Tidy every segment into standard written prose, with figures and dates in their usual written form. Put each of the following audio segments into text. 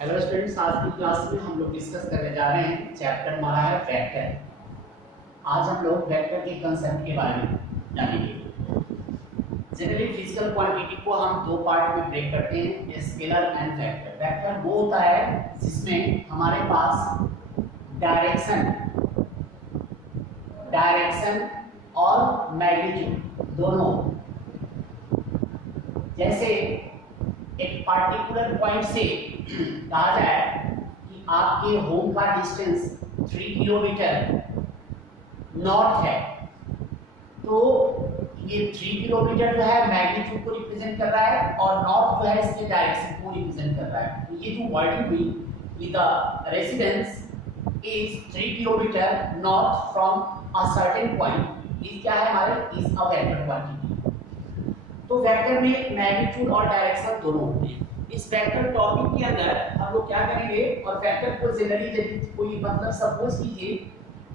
Hello students, आज की class में हम लोग डिस्कस करने जा रहे हैं चैप्टर हमारा है वेक्टर। आज हम लोग वेक्टर के कंसेप्ट के बारे में जानेंगे। जनरली फिजिकल क्वांटिटी को हम दो पार्ट में ब्रेक करते हैं, स्केलर एंड वेक्टर। वेक्टर वो होता है जिसमें हमारे पास डायरेक्शन डायरेक्शन और मैग्नीट्यूड दोनों, जैसे एक पार्टिकुलर पॉइंट से कहा जाए कि आपके होम का डिस्टेंस 3 किलोमीटर नॉर्थ है, तो ये 3 किलोमीटर जो है मैग्नीट्यूड को रिप्रेजेंट कर रहा है और नॉर्थ जो है इसके डायरेक्शन को रिप्रेजेंट कर रहा है। तो ये जो वर्डिंग हुई with the residence is 3 kilometre north from a certain point, is क्या है हमारे, इज अ वेक्टर क्वांटिटी। तो वेक्टर में मैग्नीट्यूड और डायरेक्शन दोनों होते हैं। इस वेक्टर टॉपिक के अंदर हम लोग क्या करेंगे, और वेक्टर को जनरली यदि कोई मतलब सपोज कीजिए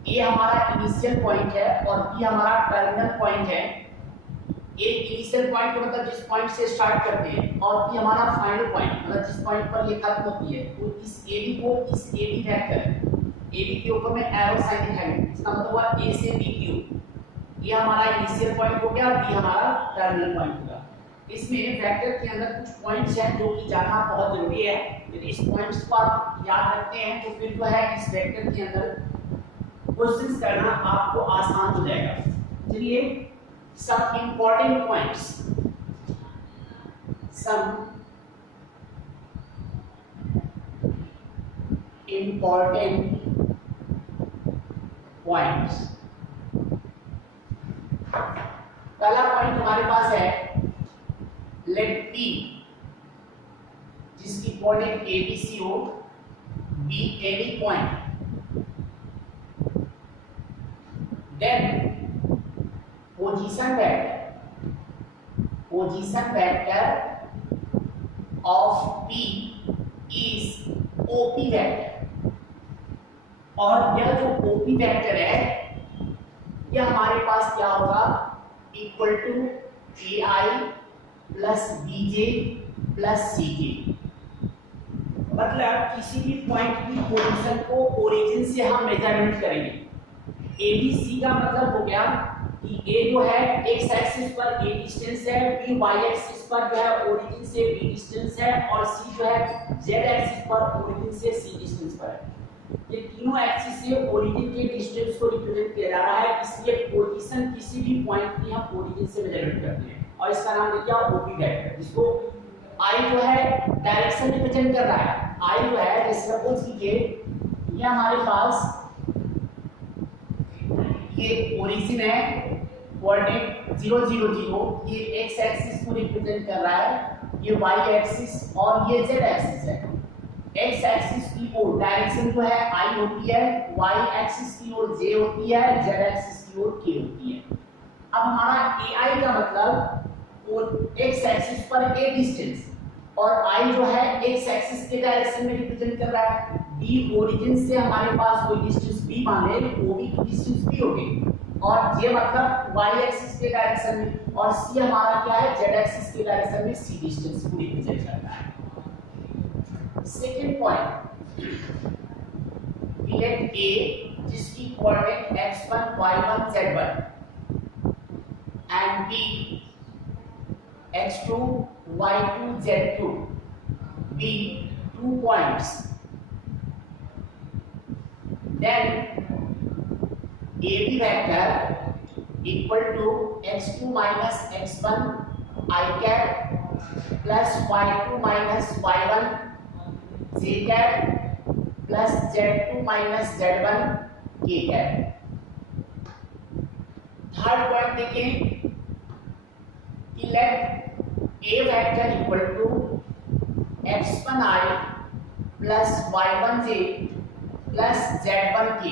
ए हमारा इनिशियल पॉइंट है और बी हमारा टर्मिनल पॉइंट है। ए इनिशियल पॉइंट का मतलब जिस पॉइंट से स्टार्ट करते हैं और बी हमारा फाइनल पॉइंट मतलब जिस पॉइंट पर ये खत्म होती है। तो इस एबी को इस एबी वेक्टर एबी के ऊपर में एरो साइन दिखाएंगे, इसका मतलब हुआ ए से बी क्यू। ये हमारा इनिशियल पॉइंट हो गया, बी हमारा टर्मिनल पॉइंट होगा। इसमें वेक्टर के अंदर कुछ पॉइंट्स हैं जो कि जानना बहुत जरूरी है। यदि इस पॉइंट्स को आप याद रखते हैं तो फिर जो है इस वेक्टर के अंदर क्वेश्चंस करना आपको आसान हो जाएगा। चलिए some important points, some important points. पहला पॉइंट हमारे पास है लेट P, जिसकी कोऑर्डिनेट ABC हो, B any point, then position vector of P is OP vector। और यह जो OP वेक्टर है यह हमारे पास क्या होगा, equal to AI plus BJ plus CJ। मतलब किसी भी पॉइंट की पोजीशन को ओरिजिन से हम मेजरमेंट करेंगे। ABC का मतलब हो गया कि A जो है x एक्सिस पर A डिस्टेंस है, B y एक्सिस पर जो है ओरिजिन से B डिस्टेंस है और C जो है Z एक्सिस पर ओरिजिन से C डिस्टेंस पर है। ये तीनों एक्सिस से ओरिजिन के डिस्टेंस को रिप्रेजेंट किया जा रहा है, इसलिए पोजीशन किसी भी पॉइंट की हम ओरिजिन से मेजरमेंट करते हैं और इसका नाम है क्या, ओपी वेक्टर। जिसको I जो है डायरेक्शन रिप्रेजेंट कर रहा है। I जो है जैसे सपोज कीजिए ये हमारे पास ये ओरिजिन है, कोऑर्डिनेट 0 0 0, ये x एक्सिस को रिप्रेजेंट कर रहा है, ये y एक्सिस और ये z एक्सिस है। x एक्सिस की ओर डायरेक्शन जो है I होती है, y एक्सिस की ओर j होती है, z एक्सिस की ओर k होती है। अब हमारा ai का मतलब वो x एक्सिस पर a डिस्टेंस और I जो है x एक्सिस के डायरेक्शन में रिप्रेजेंट कर रहा है। b ओरिजिन से हमारे पास कोई डिस्टेंस b माने, OB की डिस्टेंस b होगी और j मतलब y एक्सिस के डायरेक्शन में और c हमारा क्या है, z एक्सिस के डायरेक्शन में c डिस्टेंस को रिप्रेजेंट करता है। सेकंड पॉइंट, लेट A जिसकी coordinate x1 y1 z1 and B x2 y2 z2 be 2 points, then AB vector equal to x2 minus x1 I cap plus y2 minus y1 j cap plus z2 minus z1 k cap। Third point देखिए कि late A vector equal to x1i plus y1j plus z1k,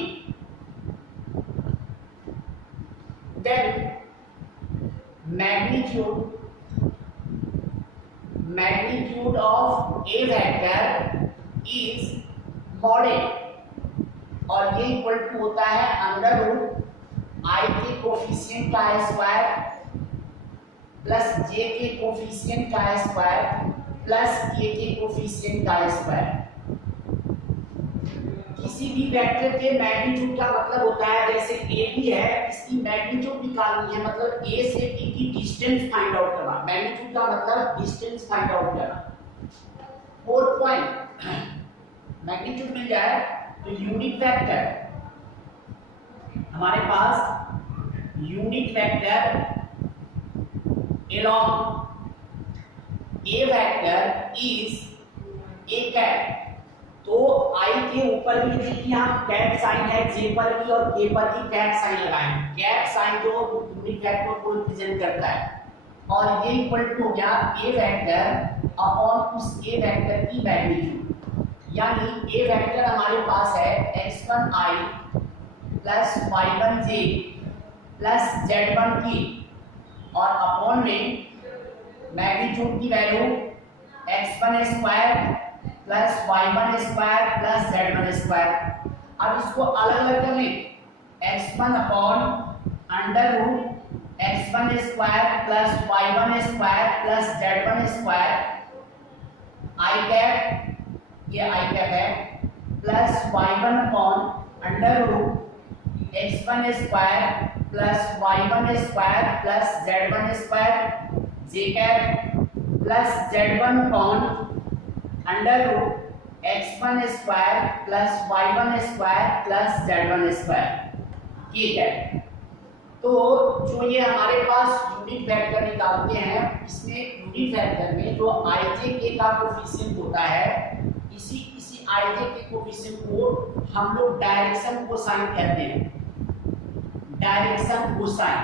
then magnitude of A vector is mod A और ये equal to होता है under root I के coefficient का square plus j के coefficient का स्क्वायर प्लस के कोफिशिएंट का स्क्वायर। किसी भी वेक्टर के मैग्नीट्यूड का मतलब होता है, जैसे ए बी है, इसकी मैग्नीट्यूड निकालनी है, मतलब ए से बी की डिस्टेंस फाइंड आउट करना। मैग्नीट्यूड का मतलब डिस्टेंस फाइंड आउट करना। 4 पॉइंट मैग्नीट्यूड मिल जाए तो यूनिट वेक्टर हमारे पास unit vector along a vector is a cap. तो i के ऊपर भी देखिए हम कैट साइन है, j पर भी और k पर भी कैट साइन लगाएं। कैट साइन जो यूनिट वेक्टर को रिप्रेजेंट करता है, और ये इक्वल टू हो गया a वेक्टर अपॉन उस a वेक्टर की मैग्नीट्यूड। यानी a वेक्टर हमारे पास है x1i plus y1j plus z1k, और अपॉन में मैग्नीट्यूड की value x1 square plus y1 square plus z1 square. अब इसको अलग अलग कर लें, x1 upon under root x1 square plus y1 square plus z1 square i cap, ये i कैप है, plus y1 upon under root x1 square plus y1 square plus z1 square j cap plus z1 upon under root x1 square plus y1 square plus z1 square. ठीक है, तो जो ये हमारे पास unit vector निकालते हैं, इसमें यूनिट वेक्टर में जो ijk का कोफिशिएंट होता है, इसी ijk के कोफिशिएंट को हम लोग डायरेक्शन कोसाइन कहते हैं। Direction cosine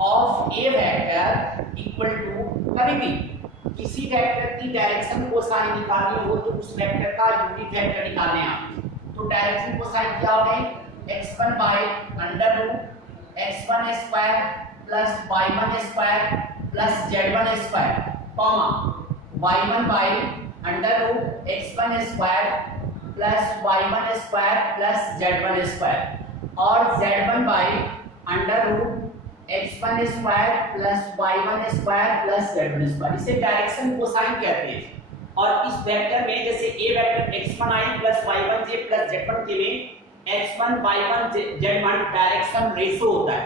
of a vector equal to, कभी भी किसी वेक्टर की डायरेक्शन कोसाइन निकालनी हो तो उस वेक्टर का यूनिट वेक्टर निकालें आप। तो डायरेक्शन कोसाइन क्या हो गई, x1 by under root x1 square plus y1 square plus z1 square, comma y1 by under root x1 square plus y1 square plus z1 square, और z1 by under root x1 square plus y1 square plus z1 square. इसे direction cosine कहते हैं। और इस vector में जैसे a vector x1i plus y1j plus z1k में x1 y1 z1 direction ratio होता है।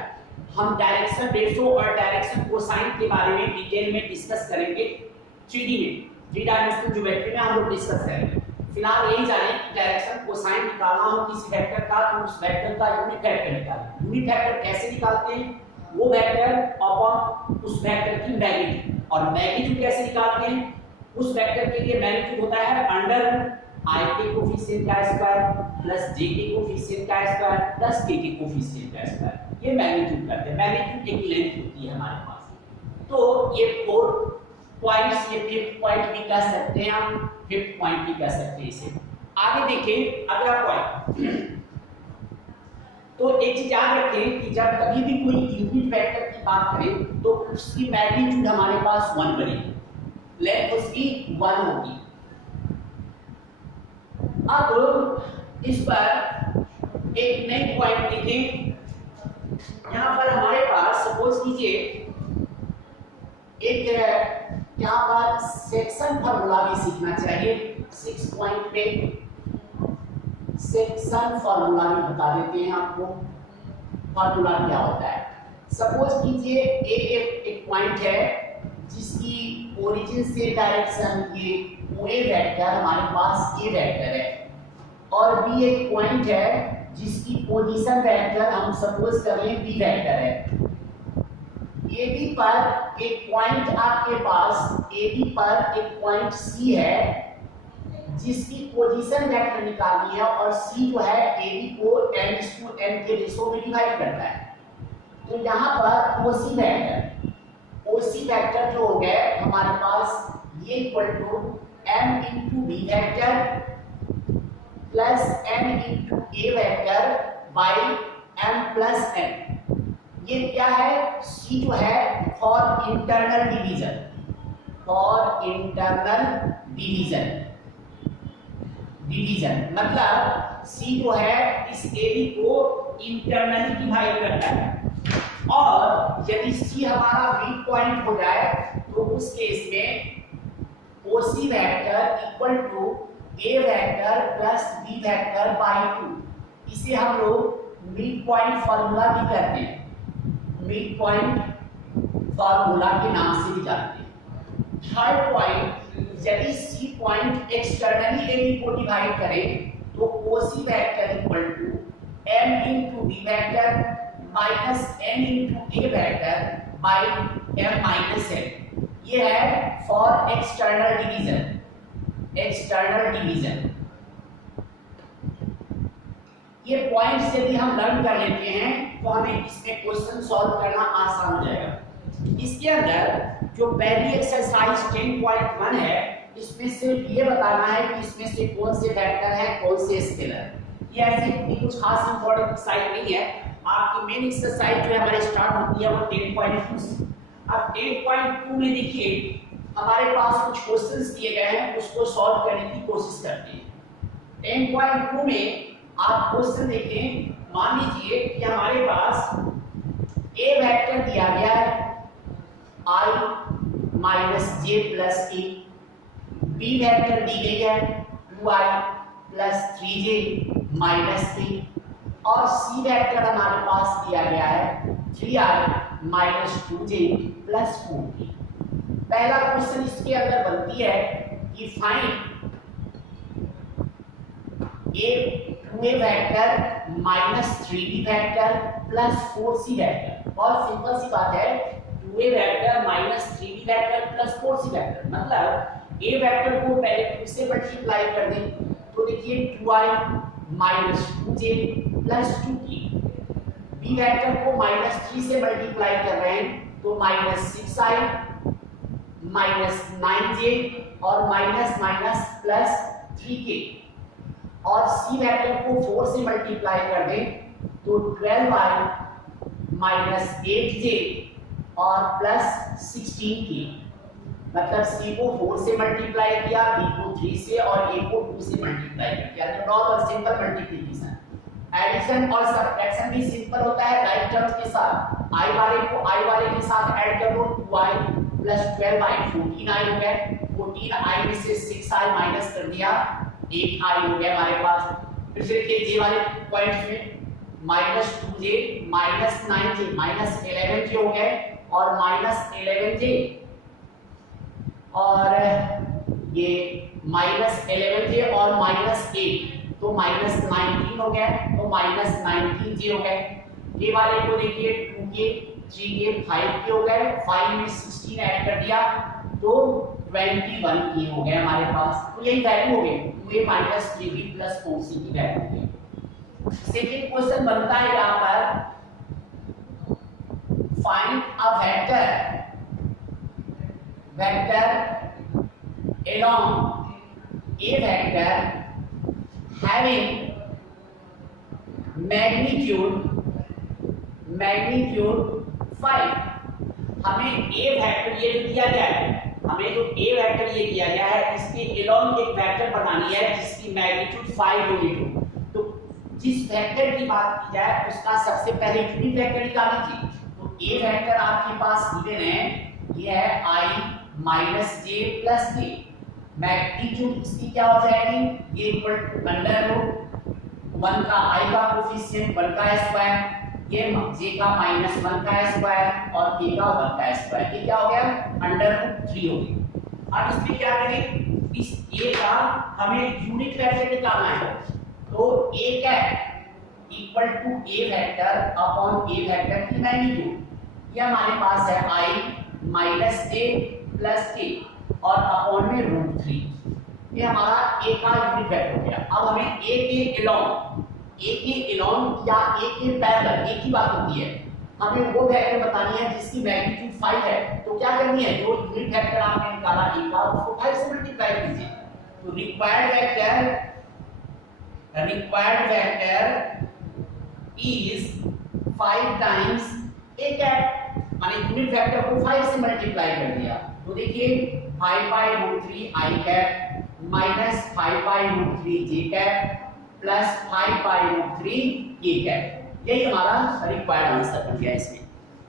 हम डायरेक्शन रेशो और डायरेक्शन कोसाइन के बारे में डिटेल में डिस्कस करेंगे 3D में, 3 डायमेंशनल ज्योमेट्री में हम लोग डिस्कस करेंगे। फिलहाल यही जाने कि डायरेक्शन कोसाइन निकालना हो किसी वेक्टर का तो उस वेक्टर का यूनिट वेक्टर निकालें। यूनिट वेक्टर कैसे निकालते हैं, वो वेक्टर अपॉन उस वेक्टर की मैग्नीट्यूड, और मैग्नीट्यूड कैसे निकालते हैं, उस वेक्टर के लिए मैग्नीट्यूड होता है अंडर रूट i के कोफिशिएंट का स्क्वायर प्लस j के कोफिशिएंट का स्क्वायर प्लस k के कोफिशिएंट का स्क्वायर। ये मैग्नीट्यूड करते हैं। मैग्नीट्यूड एक लेंथ होती है हमारे पास। तो ये 4 पॉइंट्स, ये 5th पॉइंट भी कह सकते हैं हम, 5th पॉइंट भी कह सकते हैं इसे। आगे देखें अगला पॉइंट। तो एक चीज याद रखें कि जब कभी भी कोई यूनिट वेक्टर की बात करें तो उसकी मैग्नीट्यूड हमारे पास 1 बनेगी, लेंथ उसकी 1 होगी। अब इस पर एक नई पॉइंट लिखें। यहाँ पर हमारे पास सपोज कीजिए एक यहाँ पर सेक्शन फॉर्मूला भी सीखना चाहिए। 6 पॉइंट पे सेक्शन फॉर्मूला भी बता देते हैं आपको, फॉर्मूला क्या होता है। सपोज कीजिए एक पॉइंट है जिसकी ओरिजिन से डायरेक्शन ये पूरे वेक्टर हमारे पास ए वेक्टर है, और बी एक पॉइंट है जिसकी पोजीशन वेक्टर हम सपोज करें बी वेक्टर है। ए बी पर एक पॉइंट आपके पास, ए बी पर एक पॉइंट सी है जिसकी पोजीशन वेक्टर निकालनी है, और सी जो है ए बी को n के रेशो में डिवाइड करता है। तो यहाँ पर ओसी वेक्टर जो हो गए हमारे पास, ये equal to m into B vector plus n into A vector by m plus n। ये क्या है, सी जो है फॉर इंटरनल डिवीजन, मतलब सी जो है इस ए बी को इंटरनली डिवाइड करता है, और यदि सी हमारा वीक पॉइंट हो जाए तो उस केस में OC vector equal to A vector plus B vector by 2। इसे हम लोग मिड पॉइंट फार्मूला भी कहते हैं, मिड पॉइंट फार्मूला के नाम से भी जानते हैं। थर्ड पॉइंट, यदि C पॉइंट एक्सटर्नली AB को डिवाइड करें तो OC vector equal to M into B vector minus N into A vector by M minus N। ये है for external division, external division. ये पॉइंट्स यदि हम लर्न कर लेते हैं तो हमें इसमें क्वेश्चन सॉल्व करना आसान हो जाएगा। इसके अंदर जो पहली एक्सरसाइज 10.1 है, इसमें सिर्फ ये बताना है कि इसमें से कौन से वेक्टर है, कौन से स्केलर। ये ऐसी कुछ खास इंपॉर्टेंट एक्सरसाइज नहीं है। आपकी मेन एक्सरसाइज जो है हमारी स्टार्ट होती है वो 10.2 से। अब 10.2 में देखिए हमारे पास कुछ क्वेश्चंस दिए गए हैं, उसको सॉल्व करने की कोशिश करते हैं। 10.2 में आप क्वेश्चन देखें, मान लीजिए कि हमारे पास A वेक्टर दिया गया है I minus j plus a, B vector दी गई है 2I प्लस 3j माइनस ए, और C वेक्टर हमारे पास दिया गया है 3I minus 2j plus 4k। पहला क्वेश्चन इसके अंदर बनती है कि find A vector minus 3B vector plus 4C vector. बहुत सिंपल सी बात है, 2A vector minus 3B vector plus 4C vector, मतलब A वेक्टर को पहले 2 से मल्टीप्लाई कर दें तो देखिए 2I minus 2j plus 2k। B vector को माइनस 3 से मल्टीप्लाई कर रहे हैं तो माइनस 6I माइनस 9j और माइनस माइनस प्लस 3k, और C वेक्टर को 4 से मल्टीप्लाई कर दें तो 12I माइनस 8j और प्लस 16k। मतलब C को 4 से मल्टीप्लाई किया, B को 3 से और A को 2 से मल्टीप्लाई किया, तो नॉर्मल सिंपल मल्टीप्लिकेशन। एडिशन और सब्ट्रैक्शन भी सिंपल होता है राइट टर्म्स के साथ। I वाले को I वाले के साथ ऐड कर दो, 2I प्लस 12I 14I हो गया, 14I में से 6I माइनस कर दिया, 8I हो गया हमारे पास। फिर से देखिए जे वाले पॉइंट्स में minus 2j minus 9j minus 11j हो गए, और माइनस 11j और ये माइनस 11j और माइनस 8 तो माइनस 19 हो गया, तो माइनस 19j हो गए। ये वाले को देखिए 2k 3k 5k हो गए, 5 में 16 ऐड कर दिया तो 21k हो गए हमारे पास। तो यही वैल्यू हो गई 2a minus 3b plus 4c की वैल्यू हो गई। सेकंड क्वेश्चन बनता है यहाँ पर, find a vector along a vector having magnitude 5। हमें a वेक्टर ये जो दिया गया है, हमें जो a वेक्टर ये दिया गया है, इसके along एक वेक्टर बनानी है जिसकी मैग्नीट्यूड 5 यूनिट हो। तो जिस वेक्टर की बात की जाए उसका सबसे पहले यूनिट वेक्टर निकाल लीजिए। तो a वेक्टर आपके पास गिवन है, ये है I minus j plus k। Magnitude इसकी क्या हो जाएगी, ये इक्वल टू अंडर रूट 1 का I का कोफिशिएंट 1 का स्क्वायर, ये j का माइनस 1 का स्क्वायर और k का 1 का स्क्वायर। ये क्या हो गया, अंडर रूट 3 हो गया। अब इसमें क्या करें, इस a का हमें यूनिट वेक्टर निकालना है, तो a cap equal to a vector upon a vector की मैग्नीट्यूड। ये हमारे पास है I minus j plus k और अपॉन में रूट 3। ये हमारा a का यूनिट वेक्टर हो गया। अब हमें a के अलोंग या a के पैरेलल, एक ही बात होती है, हमें वो वेक्टर बतानी है जिसकी मैग्नीट्यूड 5 है। तो क्या करनी है, जो यूनिट वेक्टर आपने निकाला a का उसको 5 से मल्टीप्लाई कीजिए। तो required vector is 5 times a cap, माने यूनिट वेक्टर को 5 से मल्टीप्लाई कर दिया। तो देखिए 5 by root 3 I cap minus 5 by root 3 j cap plus 5 by root 3 k cap. यही हमारा रिक्वायर्ड आंसर बन गया इसमें।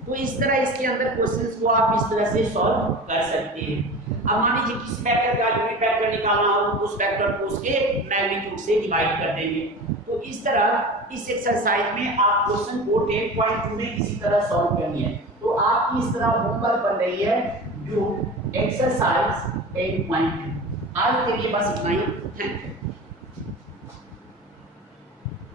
तो इस तरह इसके अंदर क्वेश्चंस को आप इस तरह से सॉल्व कर सकते हैं। अब मान लीजिए किस फैक्टर का यूनिट फैक्टर निकालना हो तो उस फैक्टर को उसके मैग्नीट्यूड से डिवाइड कर देंगे। तो इस तरह इस एक्सरसाइज में आप क्वेश्चन को 10.2 में इसी तरह सॉल्व करनी है। तो आपकी इस तरह होमवर्क बन रही है जो एक्सरसाइज 10.2। आज के लिए बस इतना ही। Thank you.